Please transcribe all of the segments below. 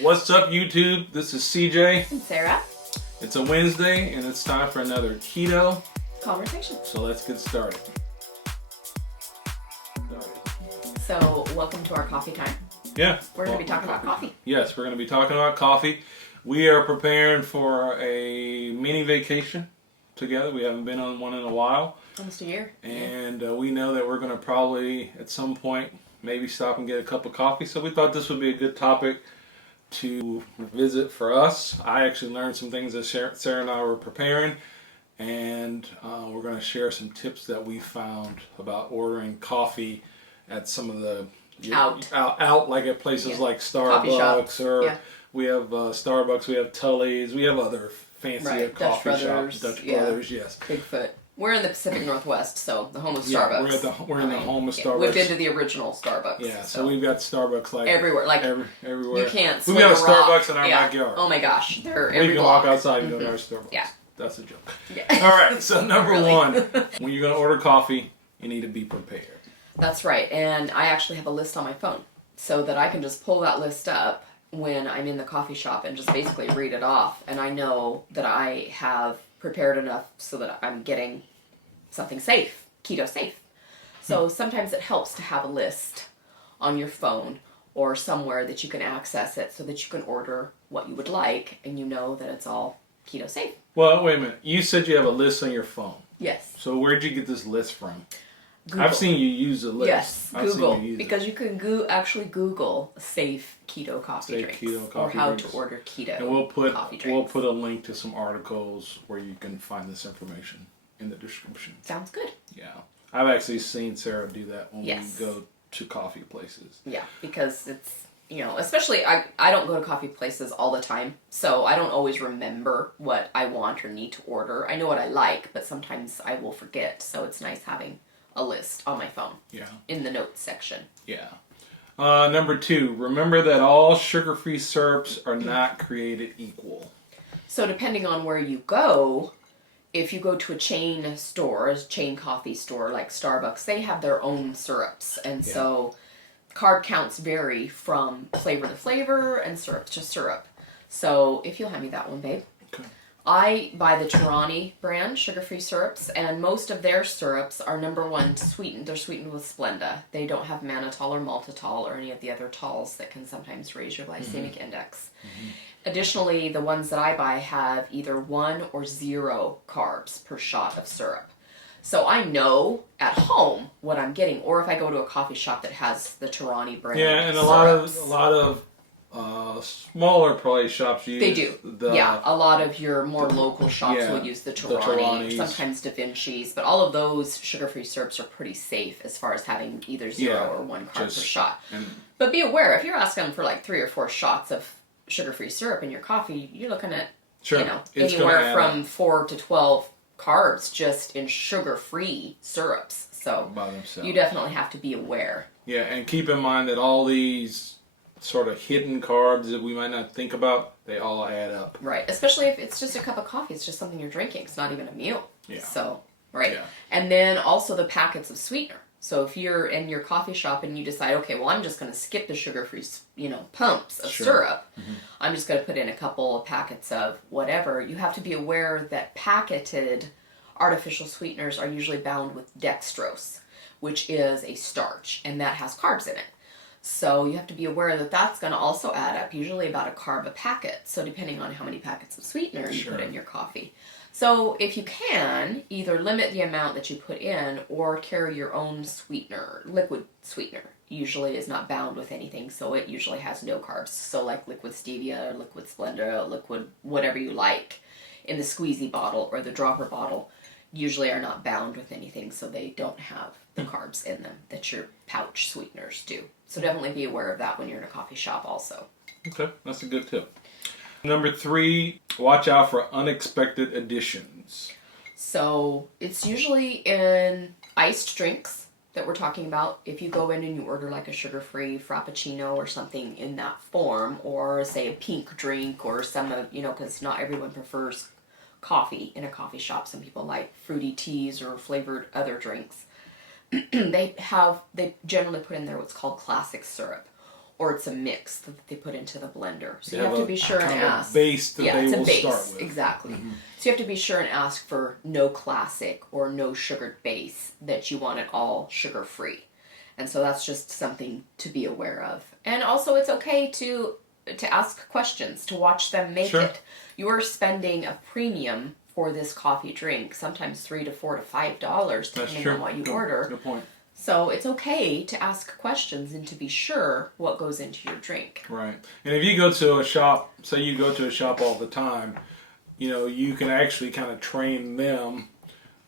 What's up, YouTube? This is CJ. And Sarah. It's a Wednesday, and it's time for another Keto Conversation. So let's get started. So, welcome to our coffee time. Yeah. We're going to be talking about coffee. Yes, we're going to be talking about coffee. We are preparing for a mini vacation together. We haven't been on one in a while. Almost a year. And we know that we're going to probably, at some point, maybe stop and get a cup of coffee. So we thought this would be a good topic to visit for us. I actually learned some things that Sarah and I were preparing, and we're going to share some tips that we found about ordering coffee at some of the out like at places like Starbucks, or we have Starbucks, we have Tully's, we have other fancy coffee shops, Dutch Brothers, yes. Bigfoot. We're in the Pacific Northwest, so the home of Starbucks. We're in the home of Starbucks. We've been to the original Starbucks. Yeah, so we've got Starbucks like everywhere. Like everywhere. You can't. We've got a Starbucks in our backyard. Oh my gosh, they're every You can block. walk outside and go to our Starbucks. Yeah, that's a joke. Yeah. All right, so number one, when you're going to order coffee, you need to be prepared. That's right, and I actually have a list on my phone so that I can just pull that list up when I'm in the coffee shop and just basically read it off, and I know that I have prepared enough so that I'm getting something safe, keto safe. So sometimes it helps to have a list on your phone or somewhere that you can access it so that you can order what you would like and you know that it's all keto safe. Well, wait a minute. You said you have a list on your phone. Yes. So where'd you get this list from? Google. I've seen you use a list. Yes, Google, because you can actually Google safe keto coffee drinks or how to order keto coffee drinks. We'll put a link to some articles where you can find this information in the description. Sounds good. Yeah. I've actually seen Sarah do that when we go to coffee places. Yeah, because it's, especially I don't go to coffee places all the time, so I don't always remember what I want or need to order. I know what I like, but sometimes I will forget, so it's nice having a list on my phone. Yeah. In the notes section. Yeah. Number 2, remember that all sugar-free syrups are not created equal. So depending on where you go, if you go to a chain coffee store like Starbucks, they have their own syrups. And so carb counts vary from flavor to flavor and syrup to syrup. So if you'll hand me that one, babe. Okay. I buy the Torani brand sugar-free syrups, and most of their syrups are number one sweetened. They're sweetened with Splenda. They don't have mannitol or maltitol or any of the other tols that can sometimes raise your glycemic index. Mm-hmm. Additionally, the ones that I buy have either 1 or 0 carbs per shot of syrup. So I know at home what I'm getting, or if I go to a coffee shop that has the Torani brand. Yeah, and syrups. a lot of smaller probably shops use. They do. A lot of your more local shops will use the Torani, sometimes Da Vinci's, but all of those sugar-free syrups are pretty safe as far as having either 0 or 1 carb per shot. But be aware, if you're asking for like 3 or 4 shots of sugar-free syrup in your coffee, you're looking at anywhere from 4 to 12 carbs just in sugar-free syrups. So you definitely have to be aware. Yeah, and keep in mind that all these sort of hidden carbs that we might not think about, they all add up. Right, especially if it's just a cup of coffee, it's just something you're drinking, it's not even a meal. Yeah. So, right. Yeah. And then also the packets of sweetener. So if you're in your coffee shop and you decide, okay, well, I'm just going to skip the sugar-free, pumps of syrup. Mm-hmm. I'm just going to put in a couple of packets of whatever. You have to be aware that packeted artificial sweeteners are usually bound with dextrose, which is a starch, and that has carbs in it. So you have to be aware that that's going to also add up, usually about a carb a packet. So depending on how many packets of sweetener you put in your coffee. So if you can, either limit the amount that you put in or carry your own sweetener. Liquid sweetener usually is not bound with anything, so it usually has no carbs. So like liquid stevia, liquid Splenda, liquid whatever you like in the squeezy bottle or the dropper bottle usually are not bound with anything, so they don't have the carbs in them that your pouch sweeteners do. So definitely be aware of that when you're in a coffee shop also. Okay, that's a good tip. Number 3, watch out for unexpected additions. So it's usually in iced drinks that we're talking about. If you go in and you order like a sugar-free Frappuccino or something in that form, or say a pink drink or some of, because not everyone prefers coffee in a coffee shop. Some people like fruity teas or flavored other drinks. They generally put in there what's called classic syrup, or it's a mix that they put into the blender. So you have to be sure and ask. A base that they will start with. Exactly. So you have to be sure and ask for no classic or no sugared base, that you want it all sugar-free. And so that's just something to be aware of. And also it's okay to ask questions, to watch them make it. You're spending a premium for this coffee drink, sometimes $3 to $4 to $5, depending on what you order. Good point. So it's okay to ask questions and to be sure what goes into your drink. Right. And if you go to a shop, say you go to a shop all the time, you can actually kind of train them,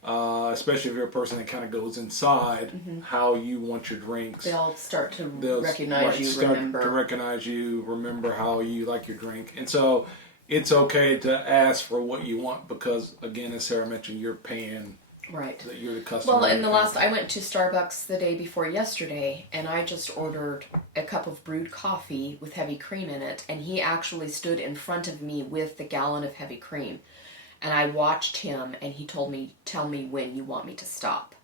especially if you're a person that kind of goes inside, how you want your drinks. They'll start to recognize you, remember how you like your drink. And so it's okay to ask for what you want because, again, as Sarah mentioned, you're paying. Right. That you're the customer. Well, I went to Starbucks the day before yesterday, and I just ordered a cup of brewed coffee with heavy cream in it, and he actually stood in front of me with the gallon of heavy cream. And I watched him, and he told me, "Tell me when you want me to stop."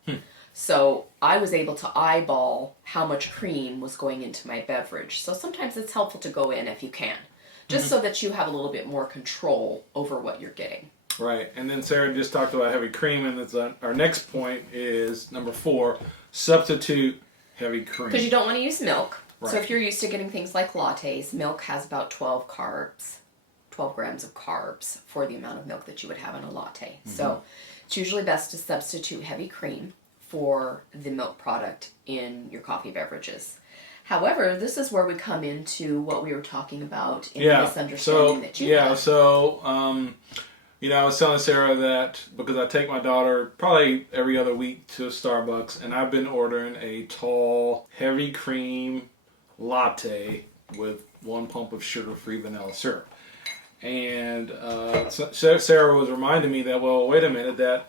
So I was able to eyeball how much cream was going into my beverage. So sometimes it's helpful to go in if you can, just so that you have a little bit more control over what you're getting. Right, and then Sarah just talked about heavy cream, and that's our next point is number 4, substitute heavy cream. Because you don't want to use milk. Right. So if you're used to getting things like lattes, milk has about 12 grams of carbs for the amount of milk that you would have in a latte. So it's usually best to substitute heavy cream for the milk product in your coffee beverages. However, this is where we come into what we were talking about in the misunderstanding that you had. I was telling Sarah that because I take my daughter probably every other week to Starbucks, and I've been ordering a tall, heavy cream latte with 1 pump of sugar-free vanilla syrup. And Sarah was reminding me that, well, wait a minute,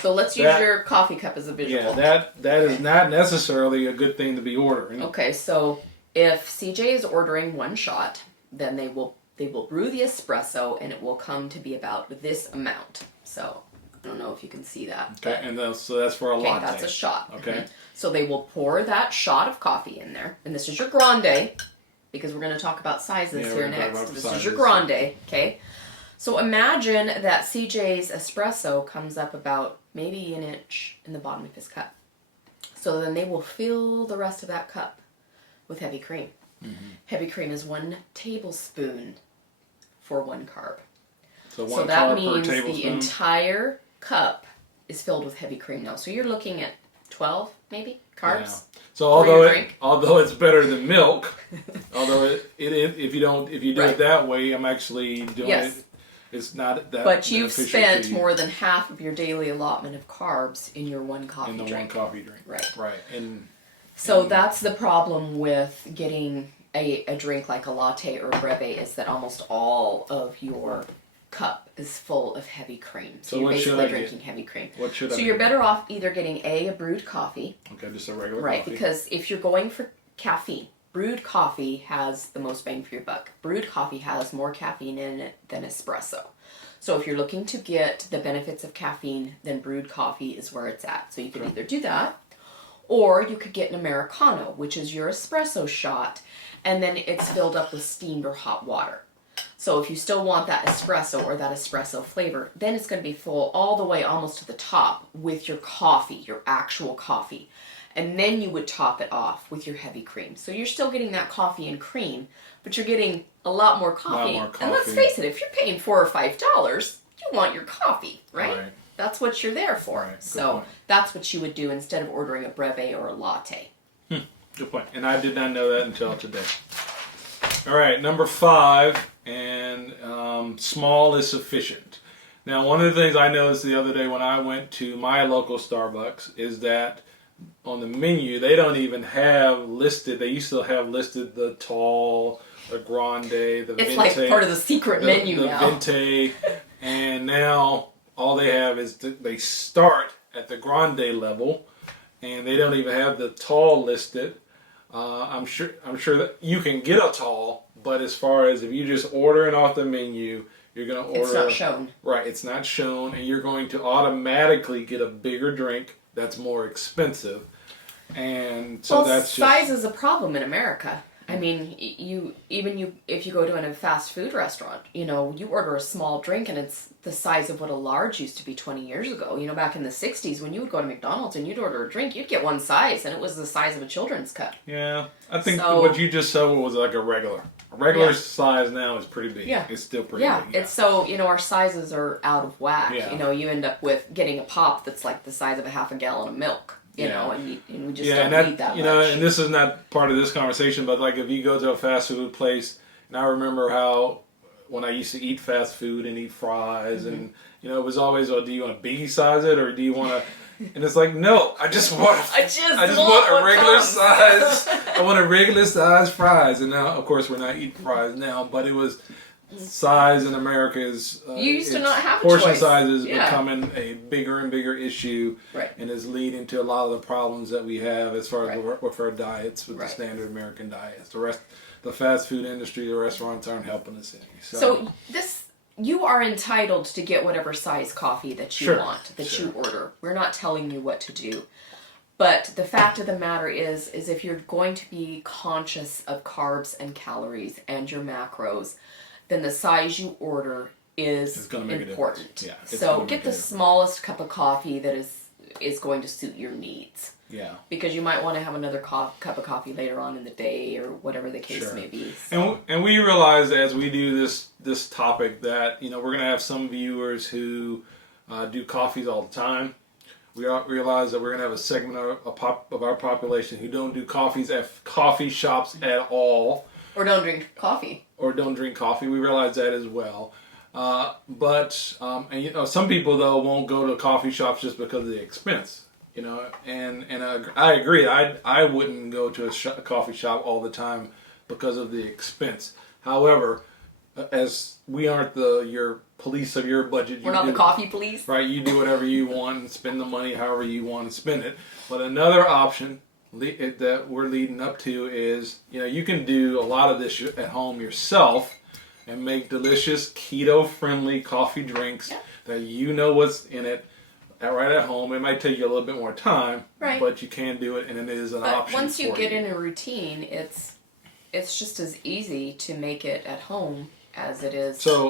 so let's use your coffee cup as a visual. Yeah, that is not necessarily a good thing to be ordering. Okay, so if CJ is ordering 1 shot, then they will brew the espresso, and it will come to be about this amount. So I don't know if you can see that. Okay, and so that's for a latte. That's a shot. Okay. So they will pour that shot of coffee in there, and this is your grande, because we're going to talk about sizes here next. This is your grande, okay? So imagine that CJ's espresso comes up about maybe an inch in the bottom of his cup. So then they will fill the rest of that cup with heavy cream. Heavy cream is 1 tablespoon for 1 carb. So that means the entire cup is filled with heavy cream now. So you're looking at 12 maybe carbs. Yeah. So although it's better than milk, although if you do it that way, I'm actually doing it. It's not that. But you've spent more than half of your daily allotment of carbs in your 1 coffee drink. 1 coffee drink. Right. So that's the problem with getting a drink like a latte or a breve, is that almost all of your cup is full of heavy cream. So you're basically drinking heavy cream. What should I So you're better off either getting a brewed coffee. Okay, just a regular coffee. Right, because if you're going for caffeine, brewed coffee has the most bang for your buck. Brewed coffee has more caffeine in it than espresso. So if you're looking to get the benefits of caffeine, then brewed coffee is where it's at. So you can either do that, or you could get an Americano, which is your espresso shot, and then it's filled up with steamed or hot water. So if you still want that espresso or that espresso flavor, then it's going to be full all the way almost to the top with your coffee, your actual coffee. And then you would top it off with your heavy cream. So you're still getting that coffee and cream, but you're getting a lot more coffee. And let's face it, if you're paying $4 or $5, you want your coffee, right? That's what you're there for. Right. So that's what you would do instead of ordering a breve or a latte. Good point. And I did not know that until today. All right, number 5, and small is sufficient. Now, one of the things I noticed the other day when I went to my local Starbucks is that on the menu, they don't even have listed, they used to have listed the tall, the grande, the venti. It's like part of the secret menu now. The venti, and now all they have is they start at the grande level, and they don't even have the tall listed. I'm sure that you can get a tall, but as far as if you just order it off the menu, you're going to order. It's not shown. Right, it's not shown, and you're going to automatically get a bigger drink that's more expensive. And so that's size is a problem in America. I mean, if you go to a fast food restaurant, you order a small drink and it's the size of what a large used to be 20 years ago. Back in the 60s when you would go to McDonald's and you'd order a drink, you'd get one size and it was the size of a children's cup. Yeah, I think what you just said was like a regular. A regular size now is pretty big. Yeah. It's still pretty big. Yeah, it's so, our sizes are out of whack. Yeah. You end up with getting a pop that's like the size of a half a gallon of milk. And we just don't eat that much. And this is not part of this conversation, but like if you go to a fast food place, and I remember how when I used to eat fast food and eat fries, and it was always, do you want to biggie size it or do you want to? And it's like, no, I just want a regular size. I want a regular size fries. And now, of course, we're not eating fries now, but it was. Size in America is you used to not have portion choice. size is becoming a bigger and bigger issue, and is leading to a lot of the problems that we have as far as with our diets, with the standard American diets. The fast food industry, the restaurants aren't helping us any. So you are entitled to get whatever size coffee that you want, that you order. We're not telling you what to do. But the fact of the matter is if you're going to be conscious of carbs and calories and your macros, then the size you order is important. Yeah, so get the smallest cup of coffee that is going to suit your needs. Yeah. Because you might want to have another cup of coffee later on in the day or whatever the case may be. So. And we realize as we do this topic that we're going to have some viewers who do coffees all the time. We realize that we're going to have a segment of our population who don't do coffees at coffee shops at all. Or don't drink coffee. We realize that as well. But some people though won't go to coffee shops just because of the expense. And I agree. I wouldn't go to a coffee shop all the time because of the expense. However, as we aren't your police of your budget, we're not the coffee police, right? You do whatever you want and spend the money however you want to spend it. But another option that we're leading up to is, you can do a lot of this at home yourself and make delicious keto-friendly coffee drinks that what's in it right at home. It might take you a little bit more time, but you can do it, and it is an option. Once you get in a routine, it's just as easy to make it at home as it is. So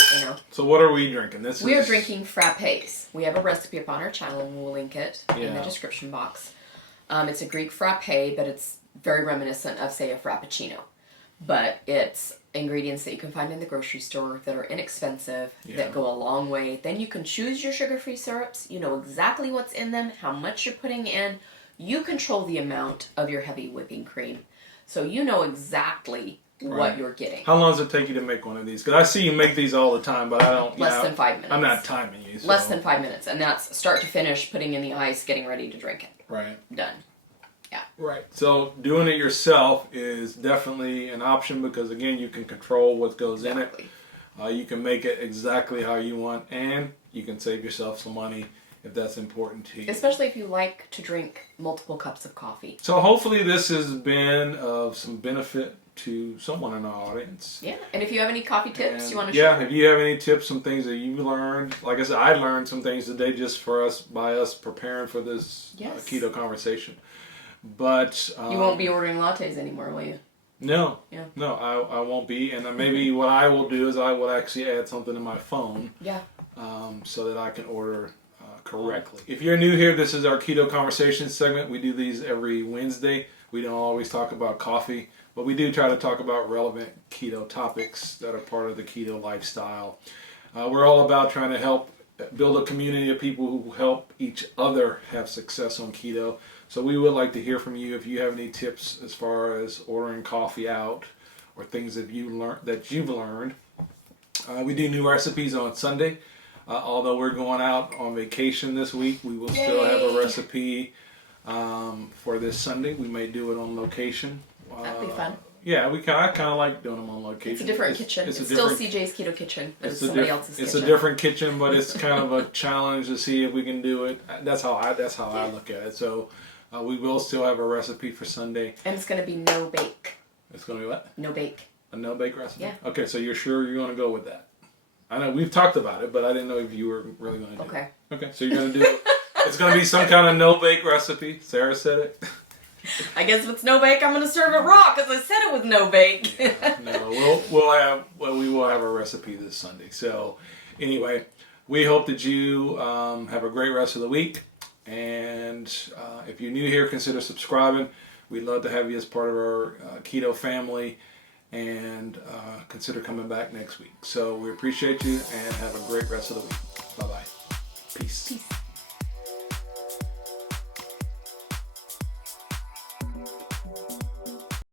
what are we drinking? We are drinking frappes. We have a recipe up on our channel, and we'll link it in the description box. It's a Greek frappe, but it's very reminiscent of, say, a frappuccino. But it's ingredients that you can find in the grocery store that are inexpensive, that go a long way. Then you can choose your sugar-free syrups. You know exactly what's in them, how much you're putting in. You control the amount of your heavy whipping cream. So you know exactly what you're getting. How long does it take you to make one of these? Because I see you make these all the time, but I don't... Less than 5 minutes. I'm not timing you. So. Less than 5 minutes. And that's start to finish, putting in the ice, getting ready to drink it. Right. Done. Yeah. Right. So doing it yourself is definitely an option because, again, you can control what goes in it. You can make it exactly how you want, and you can save yourself some money if that's important to you. Especially if you like to drink multiple cups of coffee. So hopefully this has been of some benefit to someone in our audience. Yeah, and if you have any coffee tips you want to share. Yeah, if you have any tips, some things that you learned. Like I said, I learned some things today just by us preparing for this keto conversation. But you won't be ordering lattes anymore, will you? No. Yeah. No, I won't be. And maybe what I will do is I will actually add something to my phone. Yeah. So that I can order correctly. If you're new here, this is our Keto Conversation segment. We do these every Wednesday. We don't always talk about coffee, but we do try to talk about relevant keto topics that are part of the keto lifestyle. We're all about trying to help build a community of people who help each other have success on keto. So we would like to hear from you if you have any tips as far as ordering coffee out or things that you've learned. We do new recipes on Sunday. Although we're going out on vacation this week, we will still have a recipe for this Sunday. We may do it on location. That'd be fun. Yeah, I kind of like doing them on location. It's a different kitchen. It's still CjsKetoKitchen, but it's somebody else's kitchen. It's a different kitchen, but it's kind of a challenge to see if we can do it. That's how I look at it. So we will still have a recipe for Sunday. And it's going to be no bake. It's going to be what? No bake. A no bake recipe? Yeah. Okay, so you're sure you're going to go with that? I know we've talked about it, but I didn't know if you were really going to do it. Okay, so you're going to do it. It's going to be some kind of no-bake recipe. Sarah said it. I guess if it's no bake, I'm gonna serve it raw because I said it was no bake. No, we will have a recipe this Sunday. So anyway, we hope that you have a great rest of the week. And if you're new here, consider subscribing. We'd love to have you as part of our keto family, and consider coming back next week. So we appreciate you, and have a great rest of the week. Bye-bye. Peace.